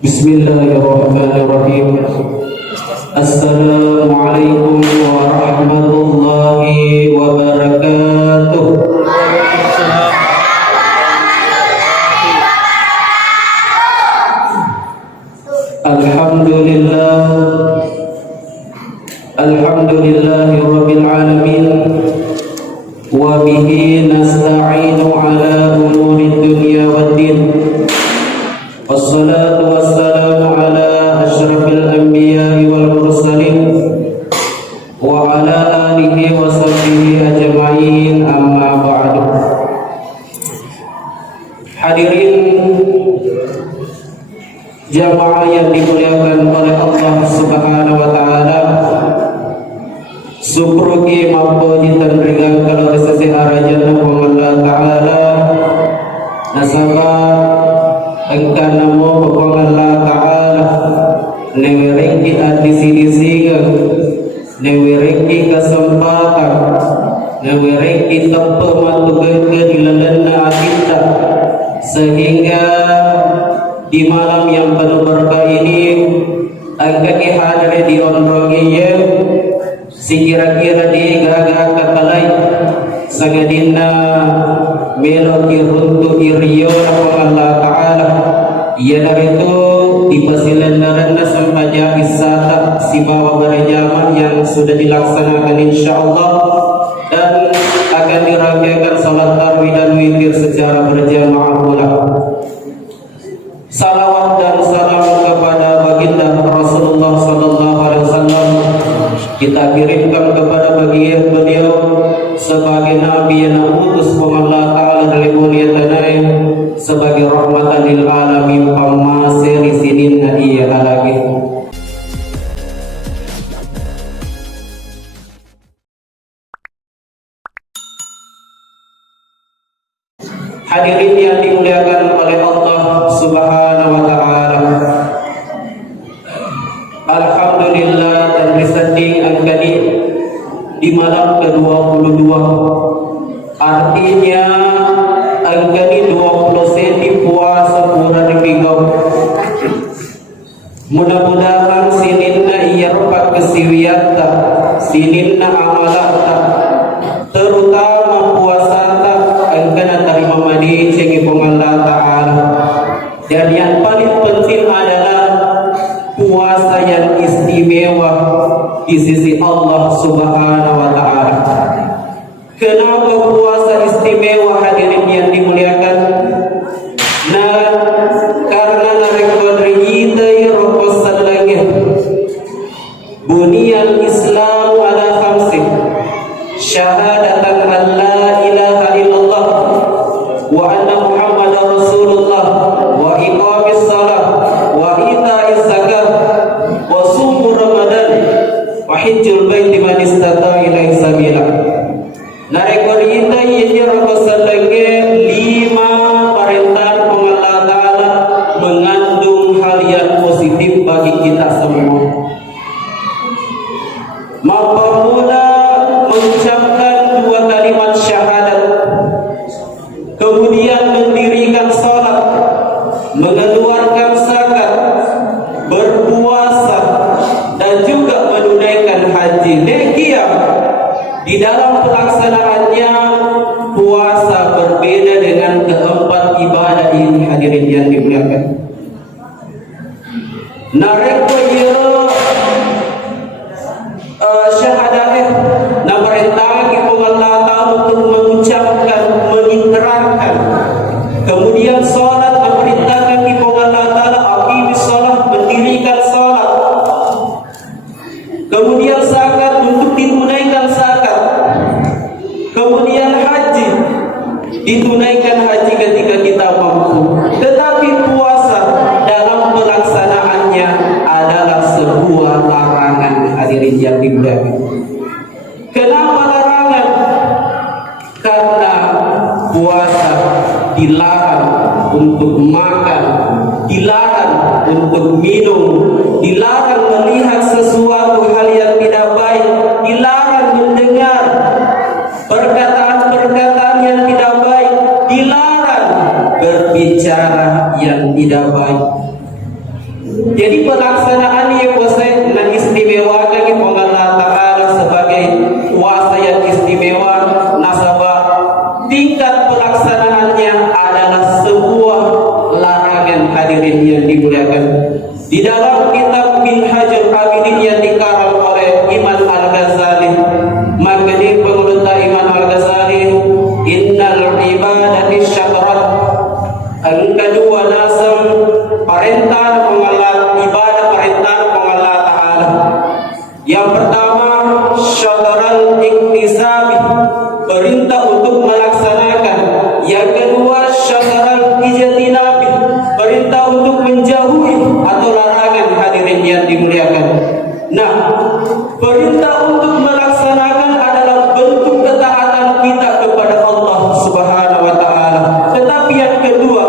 Bismillahirrahmanirrahim. Assalamualaikum warahmatullahi wabarakatuh. Alhamdulillah, alhamdulillahi rabbil alamin, wa bihi nasta'inu ala umuri dunya waddin. Wassalatu wassalamu ala asyrafil anbiya'i wal mursalin wa ala alihi wa sahbihi ajma'in, amma ba'du. Hadirin jamaah yang dimuliakan oleh Allah Subhanahu wa taala, suprugi mampu ditandringan kalau resesi arajana Allah taala nasabah engkau namo bapang Allah taala newerengki adisi-disiga newerengki kesempatan newerengki tempat matugaga di lalana kita, sehingga di malam yang penuh berkah ini agak hadir di onrogiye sikira-kira di gaga kakalay sagadina meloki runtu iriyo Allah taala ia dari itu dipasilandaran sampaja isata si bawa berjaman yang sudah dilaksanakan insyaallah, dan akan dirangkaikan salat tarawih dan witir secara berjamaah pula. Salawat dan salam kepada baginda Rasulullah sallallahu alaihi wasallam kita kirimkan kepada baginda beliau sebagai nabi yang utus Allah taala dari mulia tanai, sebagai rahmatan lil alamin pamasir sinin iya lagi. Hadirin yang dimuliakan oleh Allah Subhanahu wa taala, alhamdulillah dan disanding angkani di malam ke-22, artinya angkani 20 senti puasa bulan Ribau. Mudah-mudahan sininna iya rupak kesiwiyata, sininna amalata, terutama puasata angkana terima mani cengi Allah taala. Dan yang paling penting adalah puasa yang istimewa di sisi Allah Subhanahu wa taala. Kenapa puasa istimewa, hadirin yang dimuliakan? Nah, karena narekodri kita rokos salangnya buniyal Islam ala khamsin syahadatan an la ilaha illallah wa anna Muhammadar Rasulullah wa iqamis salat wa ita'iz zakat wa shaum Ramadan wa hajjul baiti man istata'a ilaihi sabila. Narekor kita ini rokosan lagi 5 perintah Allah taala mengandung hal yang positif bagi kita semua. Mapamula mengucapkan 2 kalimat syahadat, kemudian mendirikan salat, mengeluarkan zakat, berpuasa, dan juga menunaikan haji. Demikian di dalam pelaksanaannya puasa berbeda dengan keempat ibadah ini, hadirin yang dimuliakan. Nareko syahadah na perintah kita Allah taala untuk mengucapkan, mengikrarkan. Kemudian salat memerintahkan kita Allah taala aqimis salat, mendirikan salat. Kemudian zakat untuk ditunaikan zakat. Kemudian haji, ditunaikan haji ketika kita mampu. Tetapi puasa dalam pelaksanaannya adalah sebuah larangan, hadirin yang dimuliakan. Kenapa larangan? Karena puasa dilarang untuk makan, dilarang untuk minum, dilarang melihat sesuatu hal yang tidak baik, dilarang mendengar perkataan-perkataan yang tidak baik, dilarang berbicara yang tidak baik. pelaksanaan yang puasa na istimewakan ipong Allah Ta'ala sebagai puasa yang istimewa, nasabah tingkat pelaksanaannya adalah sebuah larangan hadirin yang dimuliakan. Di dalam kitab Minhajul Abidin yang dikarang oleh Imam Al-Ghazali, maka di pengurutan Imam Al-Ghazali, innal ibadati syakrat, ang kedua nasam perintah pengalat ibadah perintah pengalat Ta'ala. Yang pertama syakral iktisabi, perintah untuk melaksanakan. Yang kedua syakral ijtinabi, perintah untuk menjauhi atau larangan hadirin yang dimuliakan. Nah, perintah untuk melaksanakan adalah bentuk ketaatan kita kepada Allah Subhanahu wa Ta'ala. Tetapi yang kedua,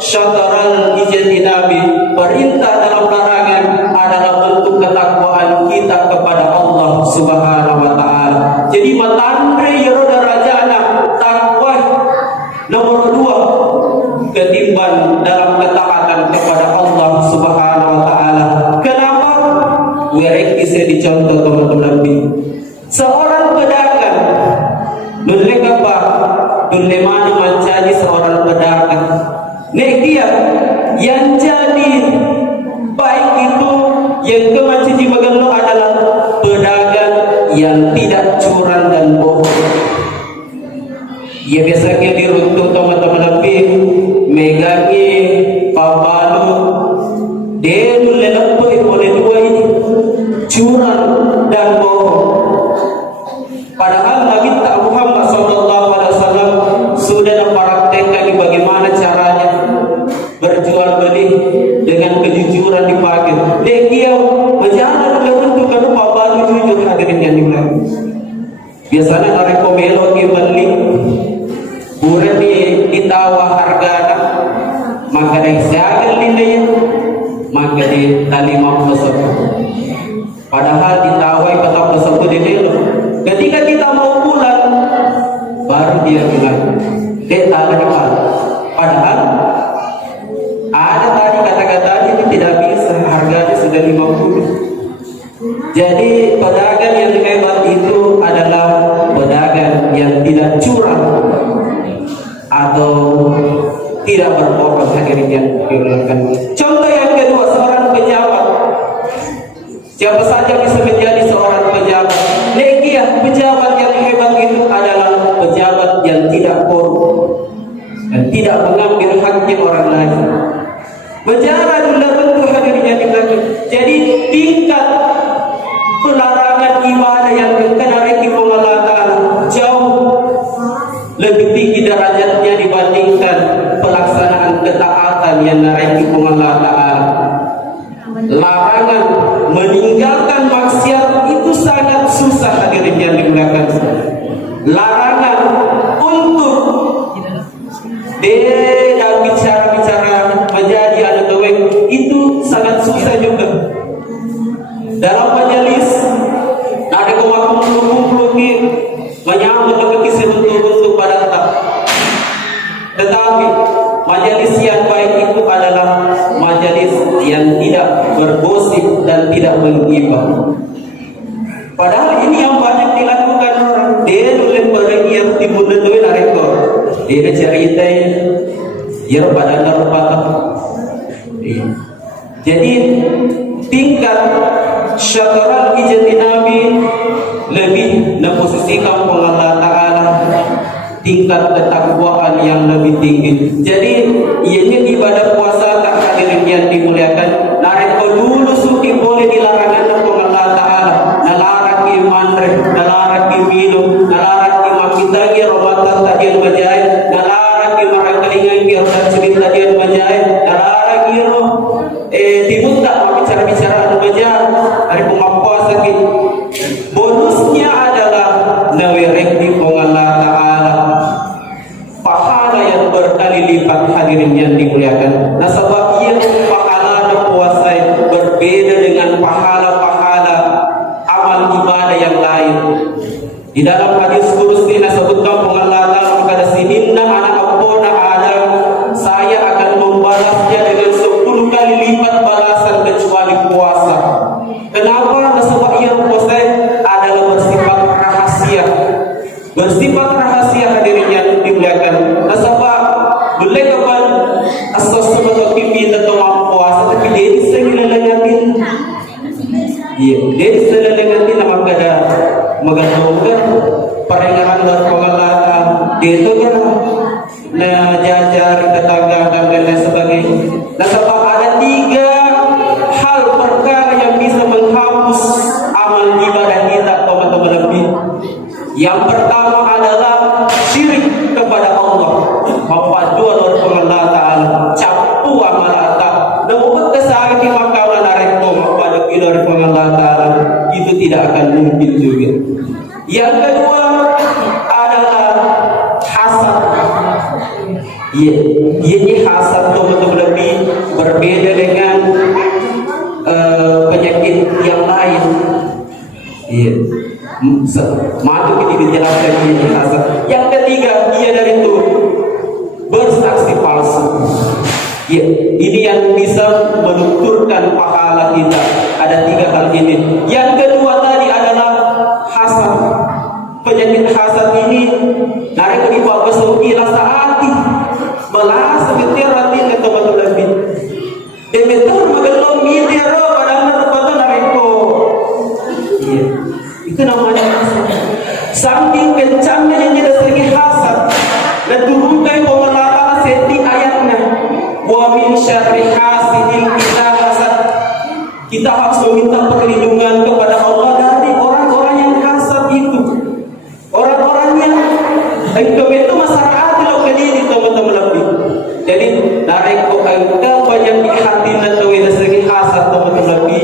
syakral ijtinabi, perintah dalam larangan adalah bentuk ketakwaan kita kepada Allah Subhanahu wa Ta'ala. Jadi matandre yeroda rajana takwa nomor 2 ketimbang dalam ketaatan kepada Allah Subhanahu wa Ta'ala. Kenapa? Werek bisa dicontoh teman-teman. Seorang pedagang, dulle apa? Dulle mana menjadi seorang pedagang? Nek dia yang jadi baik itu yang kemanci bagalo adalah pedagang yang tidak curang dan bohong. Ya biasanya diruntuh teman-teman lebih megangi pabalu dia dulle lepoi oleh dua ini curang dan bohong. Padahal Nabi Muhammad SAW sudah mempraktekkan bagaimana caranya berjual beli dengan kejujuran di pagi. Dia berjalan untuk berupa baru jujur hadirin yang dimuliakan. Biasanya hari komelo beli buret ditawa harga, maka dari siaga nilainya, maka di talima tersebut. Padahal ditawai tetap tersebut di dulu. Ketika kita mau pulang, baru dia bilang, "Dek, tanah di mana?" Padahal ada tadi kata-katanya ini tidak bisa, harganya sudah 50. Jadi pedagang yang hebat itu adalah pedagang yang tidak curang atau tidak berbohong hadirin yang dimuliakan. Contoh yang kedua, seorang pejabat. Siapa saja bisa menjadi seorang pejabat. Dia pejabat yang hebat itu adalah pejabat yang tidak korup dan tidak mengambil haknya orang lain. Berjalan dalam bentuk hadirin yang dimuliakan. Jadi tingkat pelarangan ibadah yang dikenal di Allah Ta'ala jauh lebih tinggi derajatnya dibandingkan pelaksanaan ketaatan yang naik di Allah Ta'ala. Larangan meninggalkan maksiat itu sangat susah hadirin yang dimuliakan. Larangan untuk dalam bicara-bicara menjadi anak dewek itu sangat susah juga. Dalam majelis ada kumpul-kumpul menyambut dengan kisah bentuk-bentuk pada tak. Tetapi majelis yang baik itu adalah majelis yang tidak bergosip dan tidak menggibah. Padahal ini yang banyak dilakukan orang. Dia nulis pergi yang timbul duit rekor. Dia cerita dia pada nerpata. Jadi tingkat syakral ijtinabi lebih memposisikan Allah Ta'ala tingkat ketakwaan yang lebih tinggi. Jadi ianya ibadah puasa tak hadirin yang dimuliakan. Narik dulu suki boleh dilarangan Allah Ta'ala. Nalaraki manre, nalaraki minum, nalaraki makitangi romatan tadian bajai, nalaraki marakalingan dan cerita tadian bajai, nalaraki timut tak bicara-bicara bajai. Hari puasa kita. Bonusnya adalah nawirek di Allah Ta'ala. Pahala yang berkali lipat hadirin yang dimuliakan. Nah sebab ia pahala puasa berbeda dengan pahala-pahala amal ibadah yang lain. Di dalam hadis kursi disebutkan Allah Ta'ala kepada sininna anak apona Adam, saya akan membalasnya dengan 10 kali lipat balasan kecuali Iya, dari selalengan ti nama kada magandungan parengahan dari pengelatan itu kan na jajar tetangga dan lain sebagainya. Nah, sebab ada 3 hal perkara yang bisa menghapus amal ibadah kita teman-teman lebih. Yang pertama adalah syirik kepada Allah, mempaduan oleh pengelatan capu amal ata. Namun kesakit makanan areko mempada dari pengelatan itu tidak akan mungkin juga. Yang kedua adalah hasad. Ini hasad teman-teman lebih berbeda dengan penyakit yang lain. Matu kita dijelaskan ini hasad. Yang ketiga ia dari itu bersaksi palsu. Ini yang bisa melunturkan pahala kita. Ada 3 hal ini. Yang kedua tadi adalah hasad. Penyakit hasad ini narik di bawah sesuki rasa hati, belas segetir hati ke teman-teman lebih. Demetur magelom mitero pada betul nariko. Itu namanya hasad. Saking kencangnya yang ada sering hasad. Dan turunkan pemerintah seti ayatnya. Wa min syarri hasidin idza hasad. Kita harus meminta perlindungan kepada Allah dari orang-orang yang hasad itu. Orang-orang yang itu masyarakat lo ini teman-teman lebih. Jadi dari kita banyak di hati atau di segi hasad teman-teman lebih.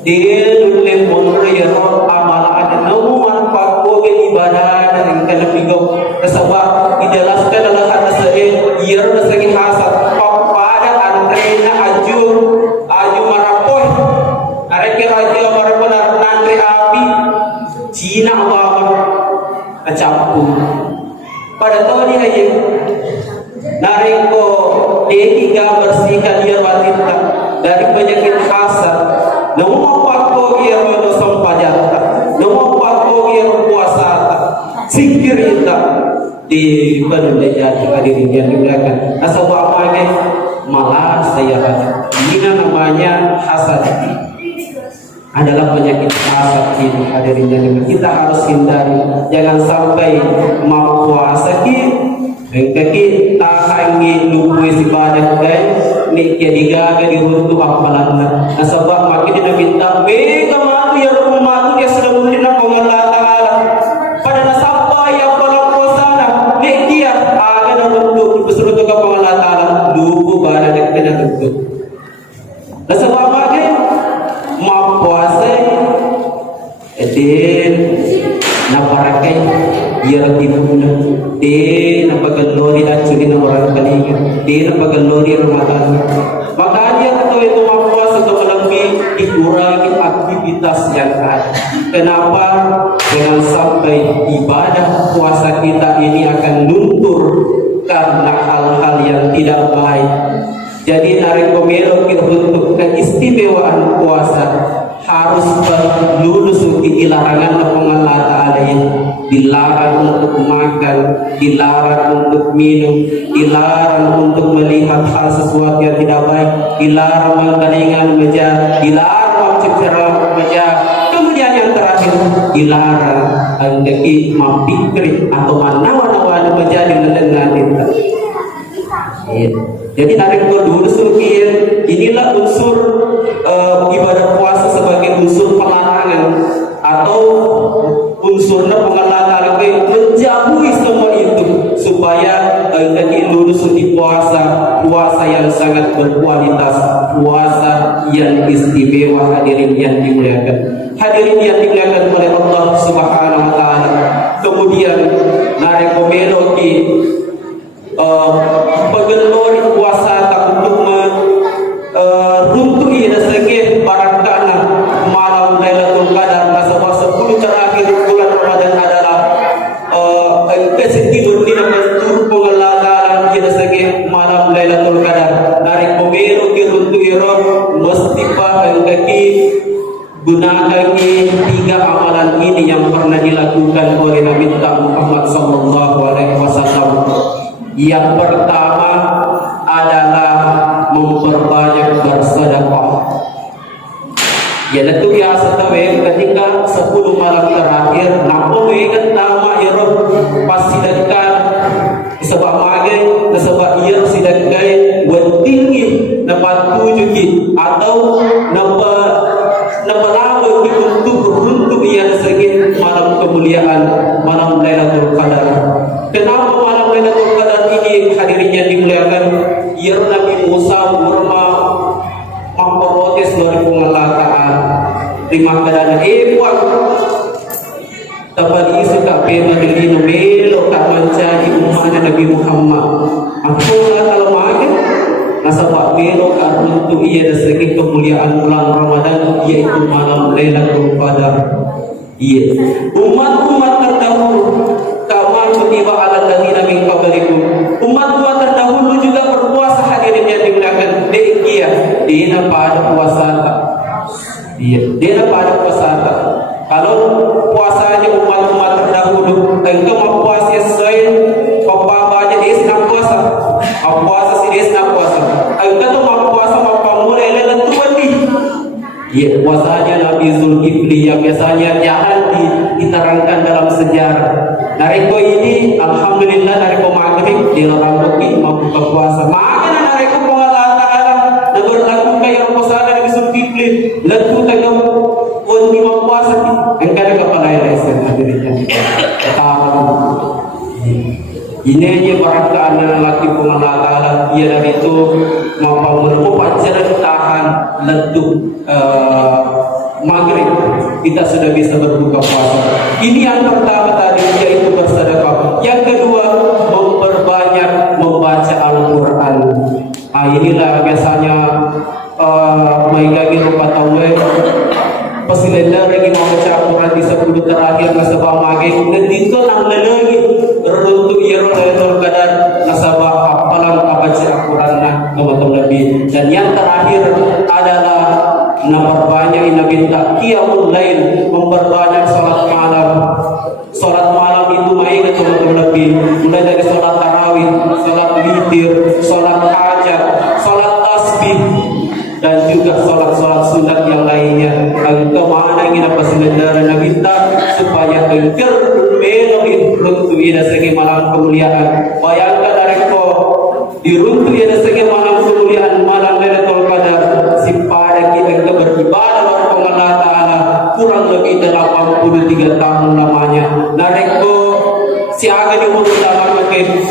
Dia nulis menurut amal ada namu manfaat bagi ibadah dan kita lebih go. Sebab dijelaskan dalam hadis ini ia segi hasad. Pada antrena aju marapoy. Areke aju marapoy nanti api Cina apa campur. Pada tahun ini aja nariko D3 bersihkan dia wanita dari penyakit hasad. Nomor 4 dia dosa pajak. Nomor 4 dia puasa. Zikir kita di penelitian hadirin yang dimuliakan. Asal apa ini malah saya ini namanya hasad. Adalah penyakit hasad ini hadirin yang kita harus hindari. Jangan sampai mau puasa kaki tahangi lupa ibadah dan nikah digaga dihuntu amalanna. Sebab makin dia minta mega matu ya rumah tu dia sudah mengenal pengelola taala. Pada nasabah yang pada puasa nikah ada bentuk berseru ke pengelola taala lupa pada kena bentuk. Sebab makin mau puasa dan naparakai ia timuna de napagalori dan curi na orang kalinya de napagalori Ramadan. Makanya kalau itu mau puasa atau lebih dikurangi aktivitas yang ada. Kenapa? Jangan sampai ibadah puasa kita ini akan luntur karena hal-hal yang tidak baik. Jadi narekomero kita untuk keistimewaan puasa harus lulus di larangan Allah Ta'ala ini. Dilarang untuk makan, dilarang untuk minum, dilarang untuk melihat hal sesuatu yang tidak baik, dilarang menggalingan meja, dilarang cekera meja. Kemudian yang terakhir dilarang andaki mempikir atau manawa-nawa menjadi mendengar kita. Jadi narik unsur inilah unsur ibadah puasa sebagai unsur pelarangan atau unsurnya pengelatan menjauhi semua itu supaya kita lulus di puasa yang sangat berkualitas, puasa yang istimewa hadirin yang dimuliakan. Hadirin yang dimuliakan oleh Allah Subhanahu wa taala. Kemudian narik komelo ki pegelori puasa tak untuk runtuhi rezeki barakana malam Lailatul Qadar. Sebab 10 terakhir bulan Ramadan adalah kesetidur di dalam tur pengelatan rezeki malam Lailatul Qadar. Dari pemilu ke runtuhi roh mesti kaki gunakan 3 amalan ini yang pernah dilakukan oleh Nabi Muhammad SAW. Yang pertama adalah memperbanyak bersedekah. Ya letu biasa tawe ketika 10 malam terakhir napo kan nama iroh pas sidangkan sebab magai sebab ia sidangkai tinggi dapat tujuki atau napa lama untuk ia segi malam kemuliaan malam Lailatul Qadar. Kenapa malam Lailatul Qadar ini hadirnya dimuliakan? Ia Nabi Musa berma memprotes dari Allah Ta'ala terima keadaan buat tabali suka pema dilino melo tak mencari umatnya Nabi Muhammad aku kalau makin nasabak melo tak untuk ia segi kemuliaan bulan Ramadan yaitu malam Lailatul Qadar. Iya umat-umat terdahulu kama kutiba ala alladziina min qablikum umat-umat terdahulu juga berpuasa hadirin yang dimuliakan dia pada puasa. Iya dia pada puasa. Kalau puasanya umat-umat terdahulu engkau mau puasa sesuai papa dia senang puasa puasa si dia senang puasa engkau tuh mau puasa mau mulai lelah tuan nih. Iya puasanya Nabi Zulkifli yang biasanya jarang diterangkan dalam sejarah. Nareko ini alhamdulillah nareko maghrib dilarang mau buka puasa. Makanya nareko Allah Ta'ala na berlaku kaya puasa Nabi Zulkifli letu tagam on di puasa ang kada kapalay sen hadirin. Ini aja barangkali anak laki Allah Ta'ala ia dari itu mampu pacaran tahan letu maghrib kita sudah bisa berbuka puasa. Ini yang pertama tadi yaitu bersedekah. Yang kedua memperbanyak membaca Al-Quran. Inilah biasanya maigagi rupa tawe pasilenda lagi mau baca Al-Quran di 10 terakhir nasabah maghrib dan itu nang lagi runtuh ia Lailatul Qadar nasabah apalan baca Al-Quran nah kebetul Nabi. Dan yang terakhir adalah memperbanyak minta qiyamul lail memperbanyak salat malam. Salat malam itu maingat kebetul Nabi mulai dari salat tarawih, salat witir, salat hajat, salat tasbih dan juga salat-salat sunat yang lainnya. Engkau mana ingin apa sebenarnya Nabi supaya engkau melalui runtuh ia segi malam kemuliaan. Bayangkan mereka diruntuh ia segi malam kemuliaan malam Lailatul Qadar si pada kita beribadah kepada Allah Ta'ala kurang lebih 83 tahun lamanya. Nareko siaga di mulut dalam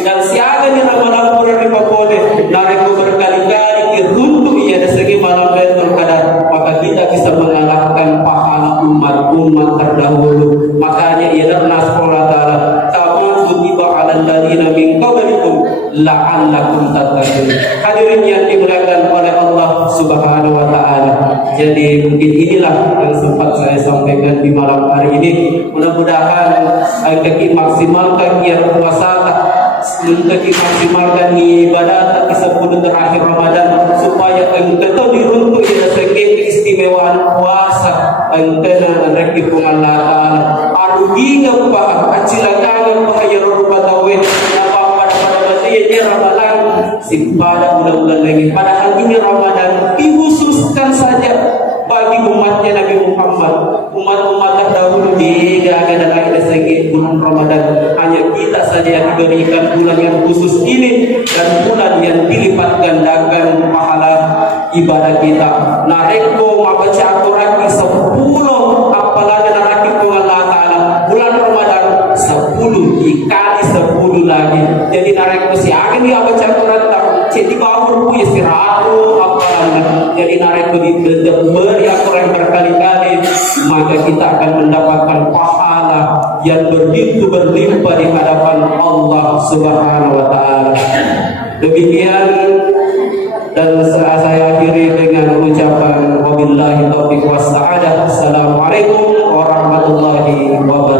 dan siaga di nama Quran di Papole. Nareko berkali-kali diruntuh ia segi malam Lailatul Qadar, maka kita bisa mengalahkan pahala umat-umat terdahulu. Makanya ia nas Allah Ta'ala kama kutiba 'alal ladzina min qablikum la'allakum tattaqun. Hadirin yang dimuliakan oleh Allah Subhanahu wa Ta'ala. Jadi mungkin inilah yang sempat saya sampaikan di malam hari ini. Mudah-mudahan kita maksimalkan kiat puasa, kita maksimalkan ibadah di 10 terakhir Ramadan supaya engkau diruntuh ila segi keistimewaan puasa engkau rekip Allah Ta'ala. Arugiga pa acilakan bahaya rupa tawin ini Ramadan pada bulan-bulan lagi. Padahal ini Ramadan dikhususkan saja bagi umatnya Nabi Muhammad. Umat-umat terdahulu tidak ada lagi segi bulan Ramadan. Hanya kita saja yang diberikan bulan yang khusus ini dan bulan yang dilipat gandakan pahala ibadah kita. Nareko membaca Al-Quran 10 apalagi naraki Allah Ta'ala bulan Ramadan 10 dikali 10 lagi. Jadi nareko si akan dia baca Quran tak jadi baru punya siratu apalan. Jadi nareko beri Quran berkali-kali maka kita akan mendapatkan pahala yang begitu berlimpah di hadapan Allah Subhanahu wa Ta'ala. Demikian dan saya akhiri dengan ucapan wabillahi taufiq was sa'adah. Assalamualaikum warahmatullahi wabarakatuh.